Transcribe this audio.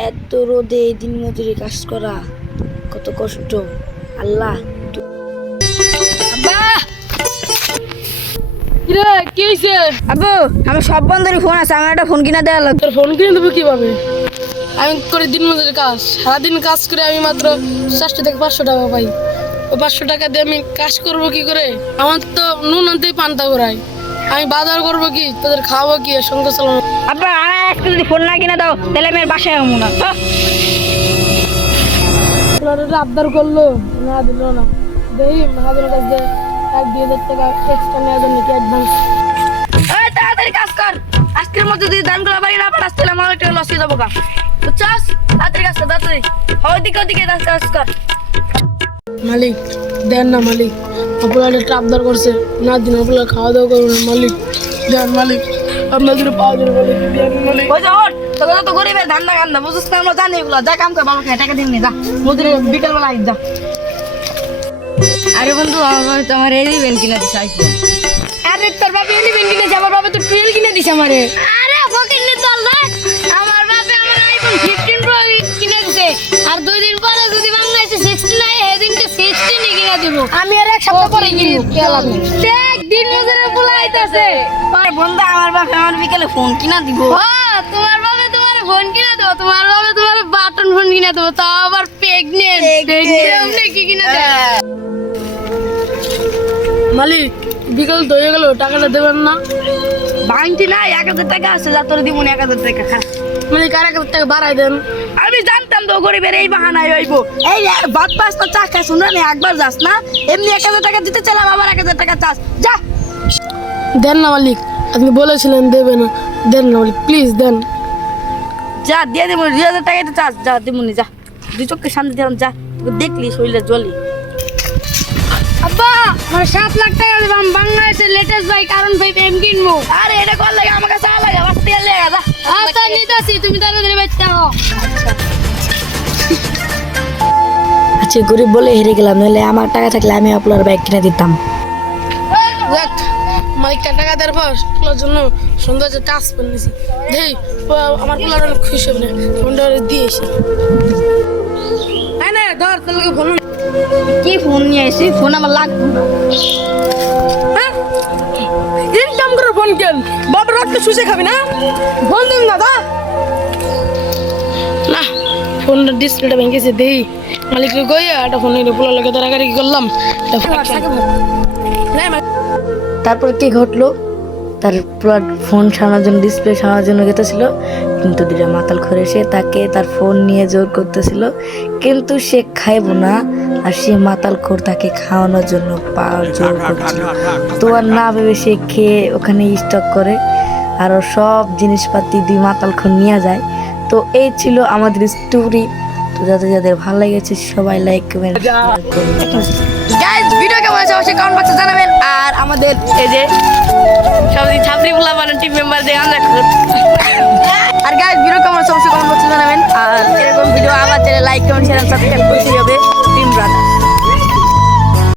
এত রোদে এই দিন মজুরি কাজ করা কত কষ্ট। আল্লাহ তু- কিরে কি হয়েছে আব্বু আমার সব বন্ধুরই ফোন আছে আমার একটা ফোন কিনা দেওয়া লাগবে। তোর ফোন কিনে দেবো কীভাবে? আমি করি দিন মজুরি কাজ। সারাদিন কাজ করে আমি মাত্র চারশো থেকে পাঁচশো টাকা পাই। ওই পাঁচশো টাকা দিয়ে আমি কাজ করব কি করে? আমার তো নুন আনতেই পান্তা করাই আমি বাজার করব কি? তোদের খাওয়াবো কি? সঙ্গে চালানো আব্বা আমার একটা যদি ফোন না কিনা দাও তাহলে আমি আর বাসায় না। আবদার করল না দিল না। দেখি মাহাজনের কাছ এক দুই হাজার টাকা এক্সট্রা নেওয়ার জন্য কি অ্যাডভান্স তাড়াতাড়ি কাজ কর। আজকের মধ্যে যদি ধানগুলো বাড়ি না পাঠাস তাহলে আমার একটা লস হয়ে যাব গা। বুঝছস? তাড়াতাড়ি কাজ কর তাড়াতাড়ি। ওইদিকে কাজ কাজ কর। মালিক দেন না মালিক। অপরাধ একটা আবদার করছে। না দিন অপরাধ খাওয়া দাওয়া করব মালিক। দেন মালিক আপনার জন্য পাওয়া যাবে মালিক দেন মালিক। ওই যে ওঠ তোকে তো গরিবের ধান্দা কান্দা বুঝছিস না আমরা জানি এগুলো। যা কাম কর বাবা টাকা দিন নি যা। মজুরি বিকেল বেলা আইস যা। আরে বন্ধু আমার তো আমার এই দিবেন কিনা দিস আইফোন আরে তোর বাবা এলিভেন কিনেছে আমার বাবা তো টুয়েলভ কিনে দিছে আমারে। আরে ফকির নি চল রে আমি আর এক সপ্তাহ পরে দেখ দিন মজুরে বুলাইতাছে আরে বন্ধু আমার বাপে আমার বিকেলে ফোন কিনা দিব। তোমার বাবা তোমার ফোন কিনে দেবো তোমার বাবা তোমার বাটন ফোন কিনে দেবো তাও আবার প্রেগনেন্ট Pregnant. কি কিনে দেয় মালিক বিকাল তো হয়ে গেল টাকাটা দেবেন না। বাংটি না এক হাজার টাকা আছে যা তোর দিব এক হাজার টাকা। খা মালিক আর এক হাজার টাকা বাড়াই দেন। তো গরিবের এই বাহানায় হইব। এই ভাত পাস তো চা খাস শুনে না একবার যাস না? এমনি এক হাজার টাকা দিতে চাইলাম আবার এক হাজার টাকা চাস। যা। দেন না মালিক আপনি বলেছিলেন দেবে না। দেন না মালিক প্লিজ দেন। যা দিয়ে দেবো দুই হাজার টাকা তো চাস। যা দিবনি যা। দুই চোখের সামনে দিলাম যা। তোকে দেখলি শরীরে জলি আব্বা আমার সাত লাখ টাকা দেবো আমি বাংলাদেশের লেটেস্ট বাইক কারণ ভাই এম কিনবো। আরে এটা কল লাগে? আচ্ছা নিতেছি তুমি তাড়াতাড়ি বেচতে হও আচ্ছা গরিব বলে হেরে গেলাম নাহলে আমার টাকা থাকলে আমি আপনার বাইক কিনে দিতাম। দেখ মালিকটা টাকা দেওয়ার পর পোলার জন্য সুন্দর যে কাজ করে নিয়েছি দেই আমার পোলার অনেক খুশি হবে না ফোনটা দিয়েছি হ্যাঁ না ধর তোকে ফোন কি ফোন নিয়ে এসি ফোন আমার লাগবে না। ইনকাম করে ফোন কেন? বাবার রক্ত শুষে খাবি না? ফোন দিন না দা ফোনটা ডিসপ্লেটা ভেঙেছে দেই। মালিককে গইয়া একটা ফোন নিয়ে পোলার লোকে তাড়াতাড়ি করলাম। ফোন তারপর কি ঘটলো? তার পুরো ফোন সারানোর জন্য ডিসপ্লে সারানোর জন্য গেতেছিল। কিন্তু দুটা মাতাল ঘরে সে তাকে তার ফোন নিয়ে জোর করতেছিল। কিন্তু সে খাইব না আর সে মাতাল খোর তাকে খাওয়ানোর জন্য পা জোর করছিল। তো আর না ভেবে সে খেয়ে ওখানে স্টক করে। আর ওর সব জিনিসপাতি দুই মাতাল খোর নিয়ে যায়। তো এই ছিল আমাদের স্টোরি তো যাদের যাদের ভালো লেগেছে, সবাই লাইক কমেন্ট গাইস ভিডিও কেমন আছে অবশ্যই কমেন্ট বক্সে জানাবেন। আর আমাদের এই যে সবাই ছাত্রী ফুলা বানান টিম মেম্বার দিয়ে আমরা আর গাইস ভিডিও কেমন আছে অবশ্যই কমেন্ট বক্সে জানাবেন। আর এরকম ভিডিও আমার channel like comment share subscribe team brother